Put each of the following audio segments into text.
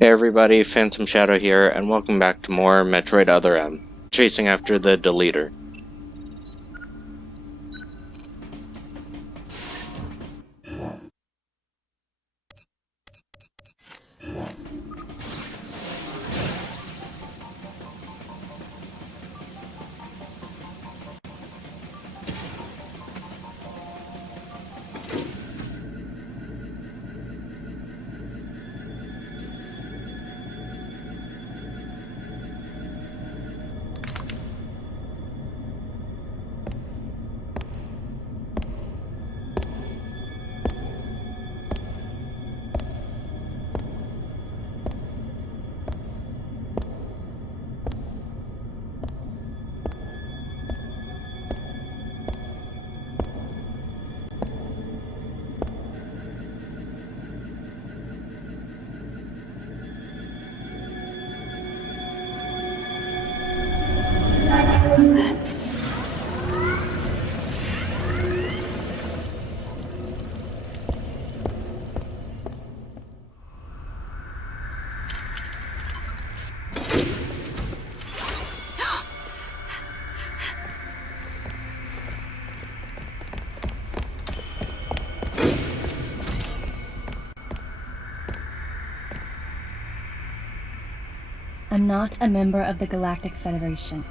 Hey everybody, Phantom Shadow here, and welcome back to more Metroid Other M, chasing after the deleter. I'm not a member of the Galactic Federation.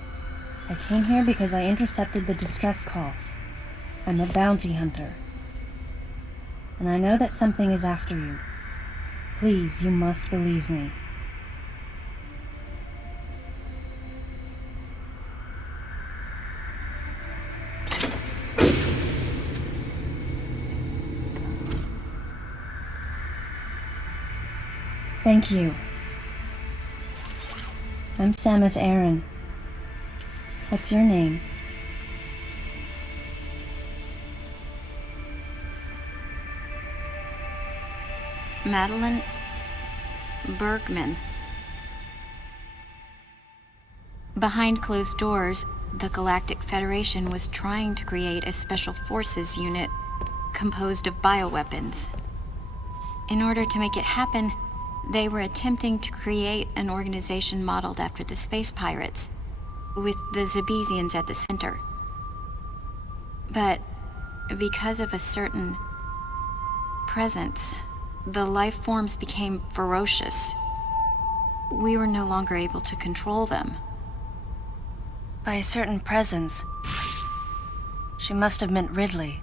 I came here because I intercepted the distress call. I'm a bounty hunter. And I know that something is after you. Please, you must believe me. Thank you. I'm Samus Aran. What's your name? Madeline Bergman. Behind closed doors, the Galactic Federation was trying to create a special forces unit composed of bioweapons. In order to make it happen, they were attempting to create an organization modeled after the space pirates, with the Zebesians at the center. But because of a certain presence, the life forms became ferocious. We were no longer able to control them. By a certain presence. She must have meant Ridley.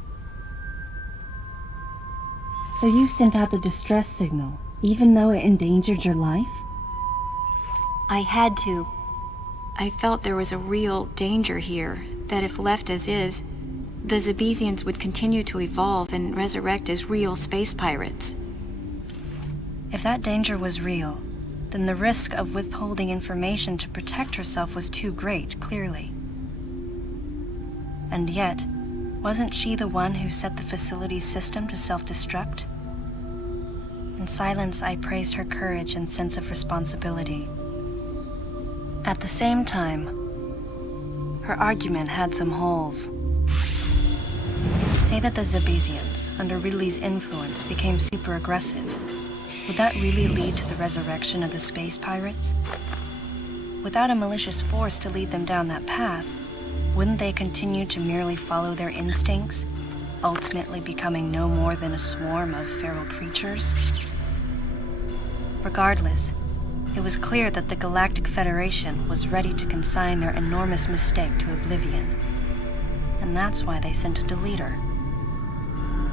So you sent out the distress signal, even though it endangered your life? I had to. I felt there was a real danger here, that if left as is, the Zebesians would continue to evolve and resurrect as real space pirates. If that danger was real, then the risk of withholding information to protect herself was too great, clearly. And yet, wasn't she the one who set the facility's system to self-destruct? In silence, I praised her courage and sense of responsibility. At the same time, her argument had some holes. Say that the Zebesians, under Ridley's influence, became super aggressive. Would that really lead to the resurrection of the space pirates? Without a malicious force to lead them down that path, wouldn't they continue to merely follow their instincts, ultimately becoming no more than a swarm of feral creatures? Regardless, it was clear that the Galactic Federation was ready to consign their enormous mistake to oblivion. And that's why they sent a deleter.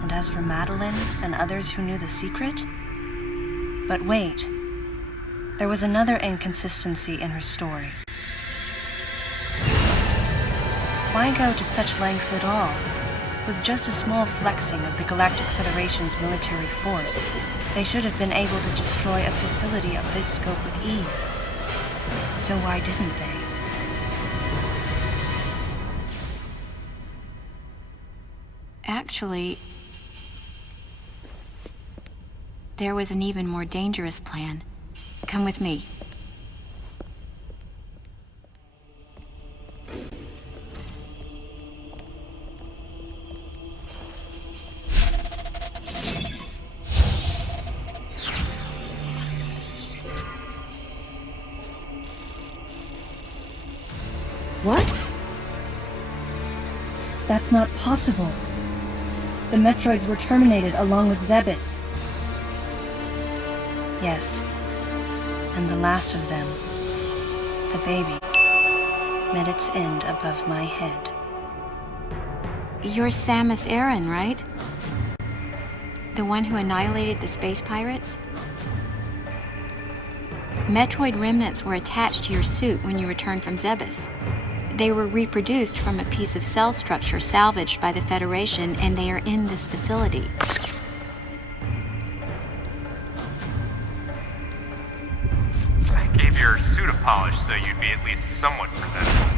And as for Madeline and others who knew the secret? But wait, there was another inconsistency in her story. Why go to such lengths at all? With just a small flexing of the Galactic Federation's military force, they should have been able to destroy a facility of this scope with ease. So why didn't they? Actually, there was an even more dangerous plan. Come with me. What? That's not possible. The Metroids were terminated along with Zebes. Yes. And the last of them, the baby, met its end above my head. You're Samus Aran, right? The one who annihilated the space pirates? Metroid remnants were attached to your suit when you returned from Zebes. They were reproduced from a piece of cell structure salvaged by the Federation, and they are in this facility. I gave your suit a polish so you'd be at least somewhat presentable.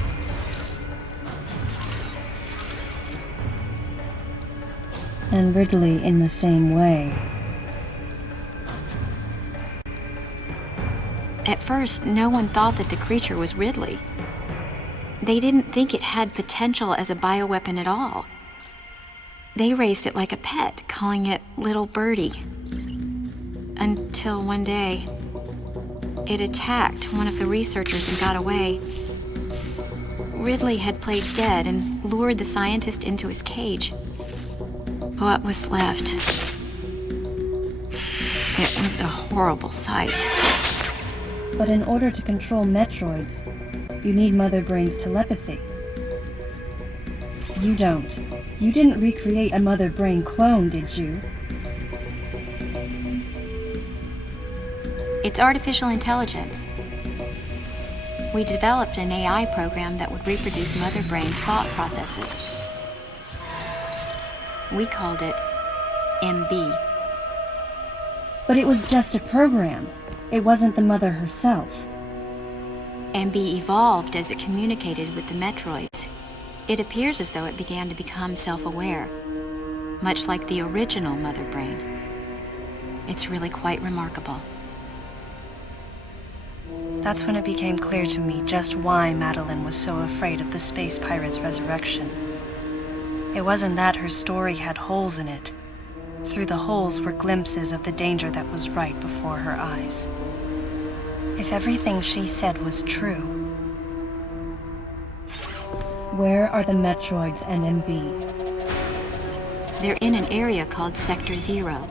And Ridley in the same way. At first, no one thought that the creature was Ridley. They didn't think it had potential as a bioweapon at all. They raised it like a pet, calling it Little Birdie. Until one day, it attacked one of the researchers and got away. Ridley had played dead and lured the scientist into his cage. What was left? It was a horrible sight. But in order to control Metroids, you need Mother Brain's telepathy. You don't. You didn't recreate a Mother Brain clone, did you? It's artificial intelligence. We developed an AI program that would reproduce Mother Brain's thought processes. We called it MB. But it was just a program. It wasn't the Mother herself. MB evolved as it communicated with the Metroids. It appears as though it began to become self-aware, much like the original Mother Brain. It's really quite remarkable. That's when it became clear to me just why Madeline was so afraid of the space pirate's resurrection. It wasn't that her story had holes in it. Through the holes were glimpses of the danger that was right before her eyes. If everything she said was true, where are the Metroids and MB? They're in an area called Sector 0.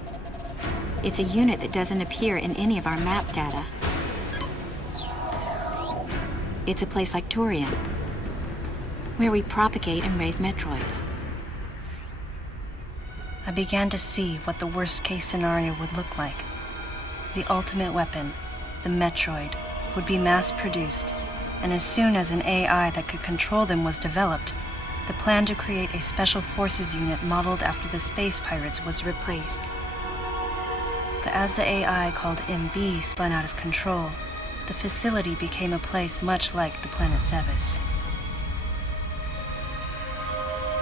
It's a unit that doesn't appear in any of our map data. It's a place like Turian, where we propagate and raise Metroids. I began to see what the worst-case scenario would look like. The ultimate weapon, the Metroid, would be mass-produced, and as soon as an AI that could control them was developed, the plan to create a special forces unit modeled after the space pirates was replaced. But as the AI called MB spun out of control, the facility became a place much like the planet Zebes.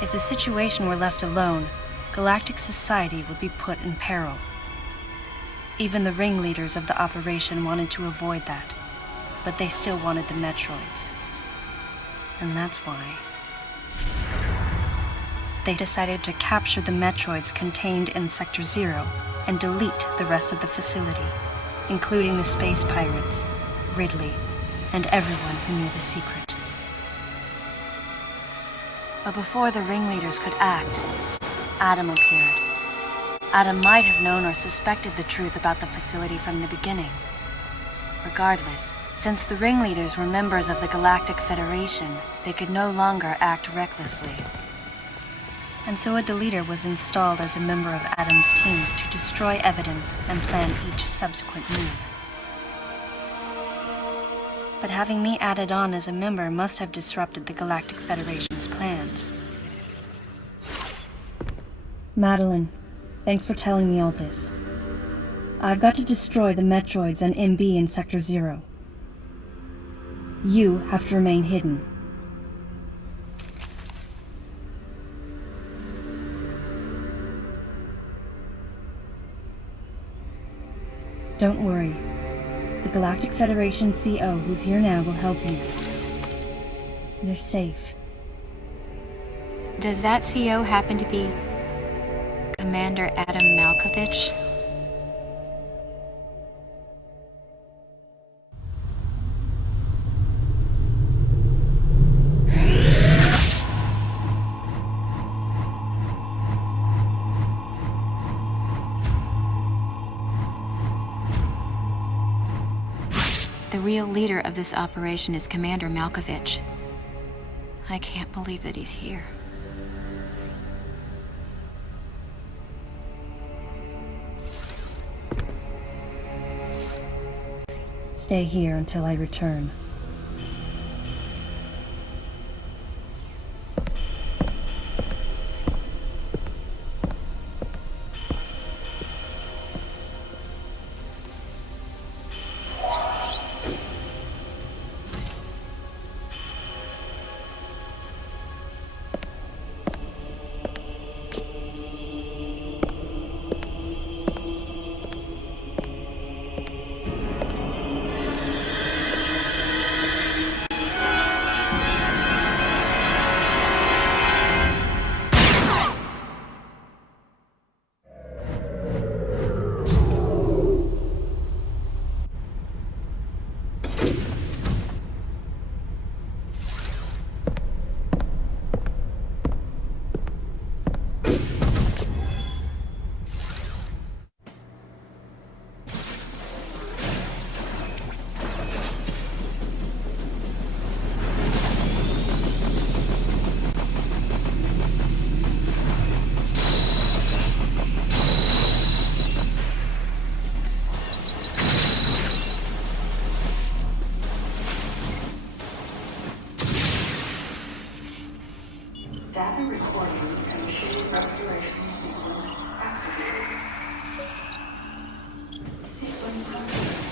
If the situation were left alone, galactic society would be put in peril. Even the ringleaders of the operation wanted to avoid that, but they still wanted the Metroids. And that's why they decided to capture the Metroids contained in Sector 0 and delete the rest of the facility, including the space pirates, Ridley, and everyone who knew the secret. But before the ringleaders could act, Adam appeared. Adam might have known or suspected the truth about the facility from the beginning. Regardless, since the ringleaders were members of the Galactic Federation, they could no longer act recklessly. And so a deleter was installed as a member of Adam's team to destroy evidence and plan each subsequent move. But having me added on as a member must have disrupted the Galactic Federation's plans. Madeline, thanks for telling me all this. I've got to destroy the Metroids and MB in Sector 0. You have to remain hidden. Don't worry. The Galactic Federation CO who's here now will help you. You're safe. Does that CO happen to be Commander Adam Malkovich? The real leader of this operation is Commander Malkovich. I can't believe that he's here. Stay here until I return. Data recording and machine restoration sequence activated. Sequence complete.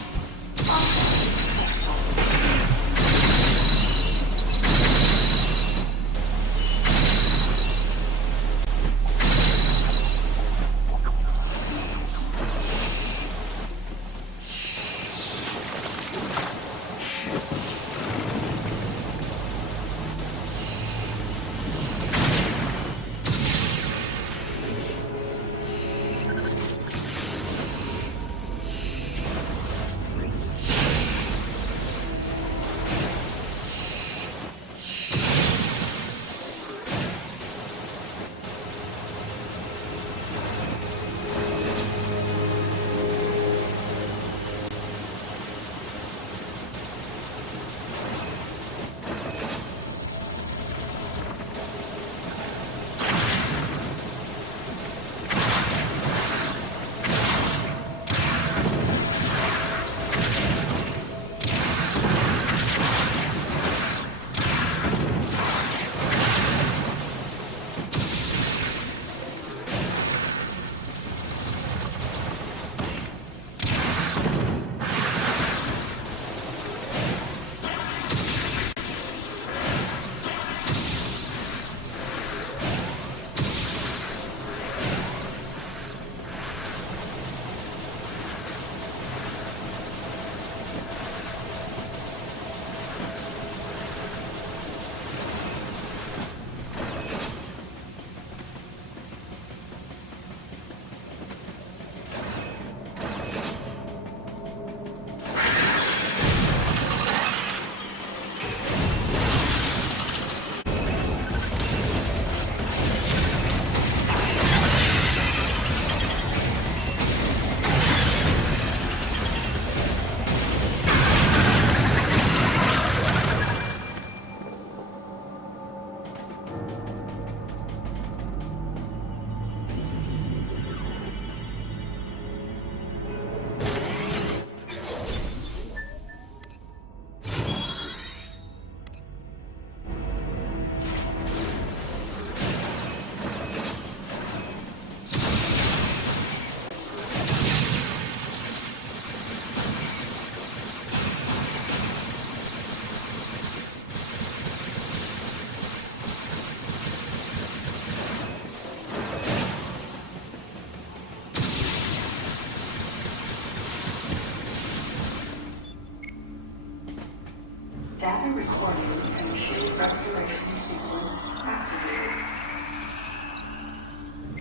Data recording and machine restoration sequence activated.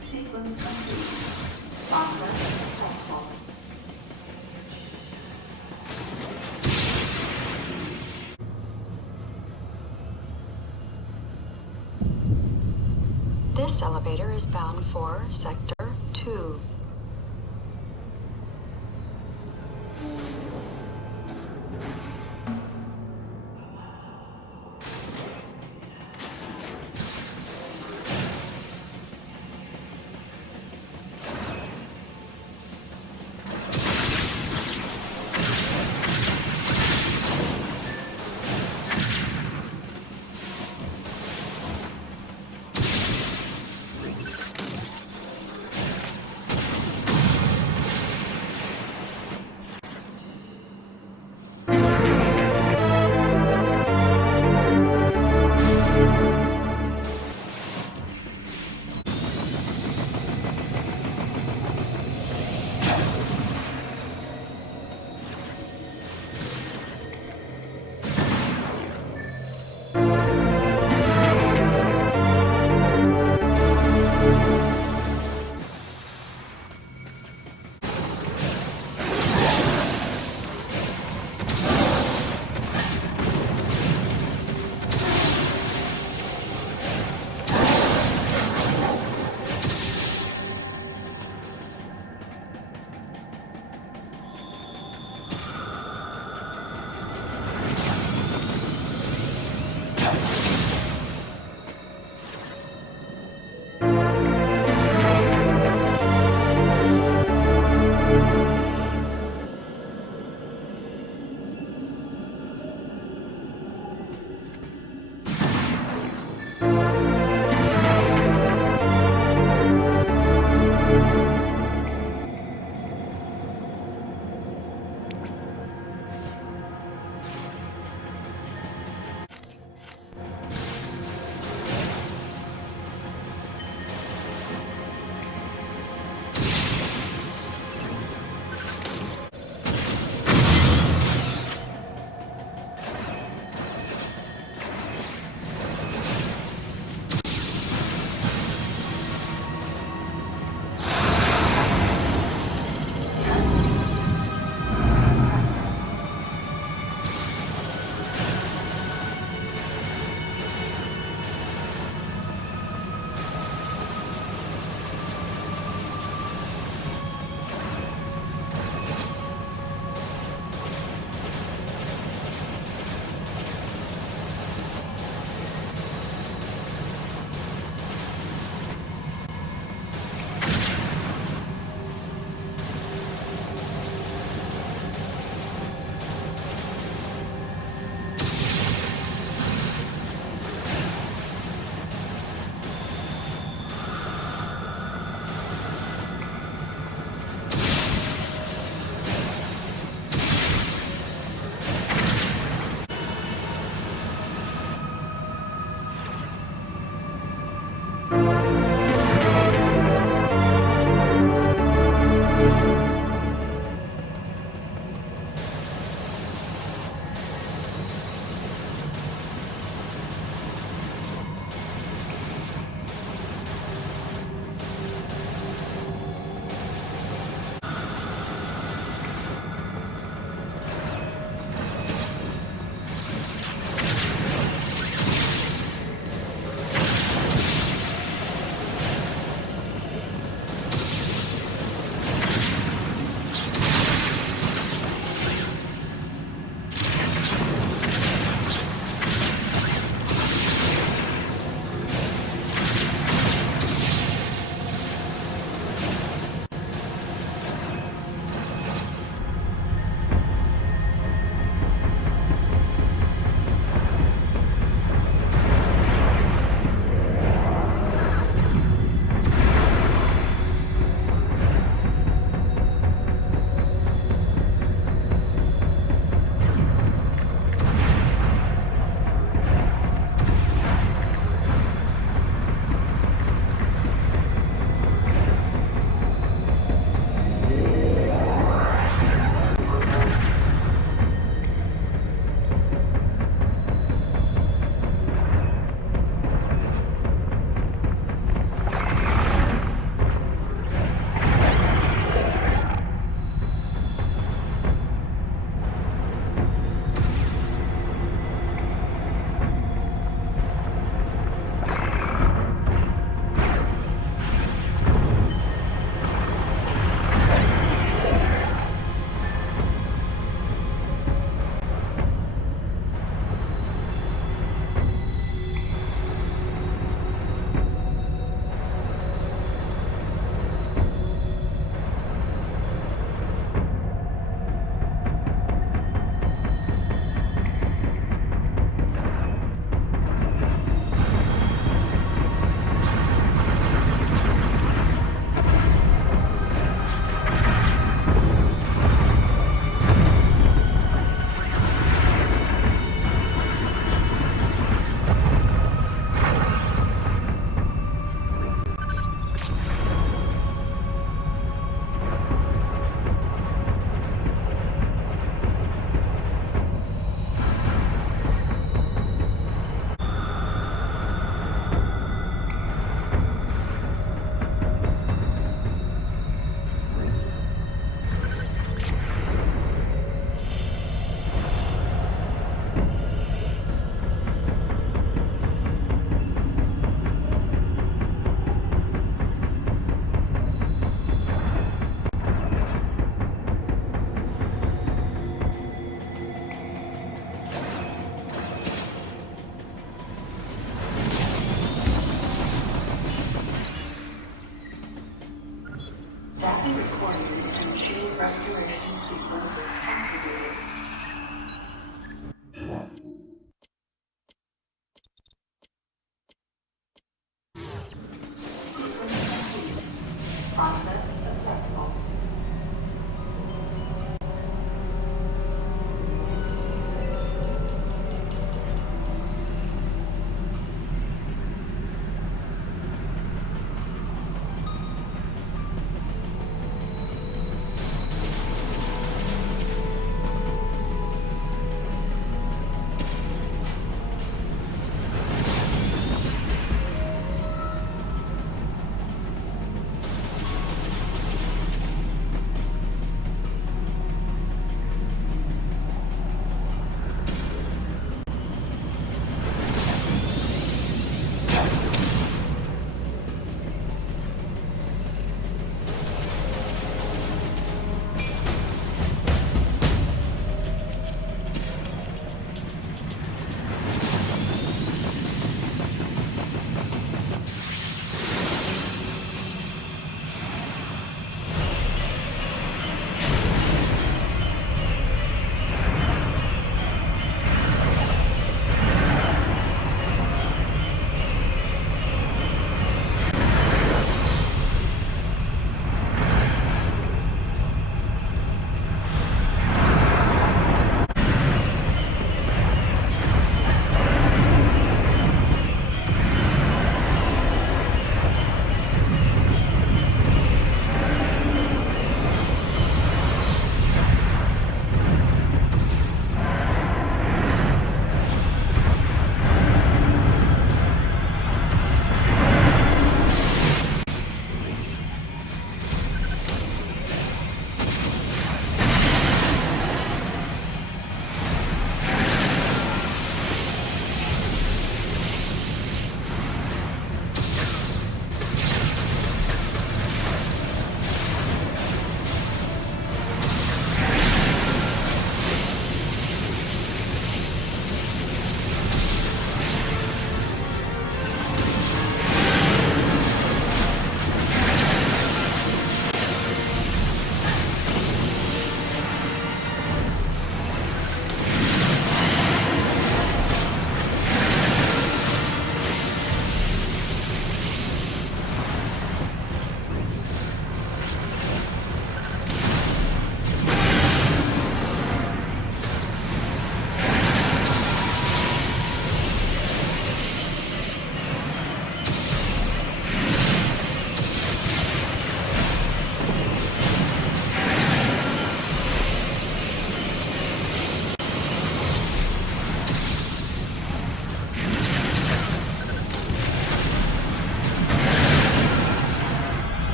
Sequence complete. Process successful. This elevator is bound for Sector 2.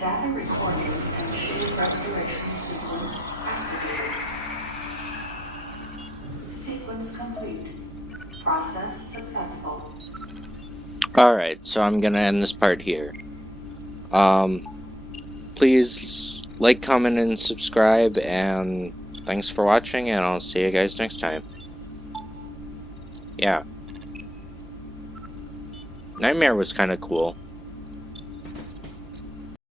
Data recording and shape restoration sequence activated. Sequence complete. Process successful. Alright, so I'm gonna end this part here. Please like, comment, and subscribe, and thanks for watching, and I'll see you guys next time. Yeah. Nightmare was kinda cool.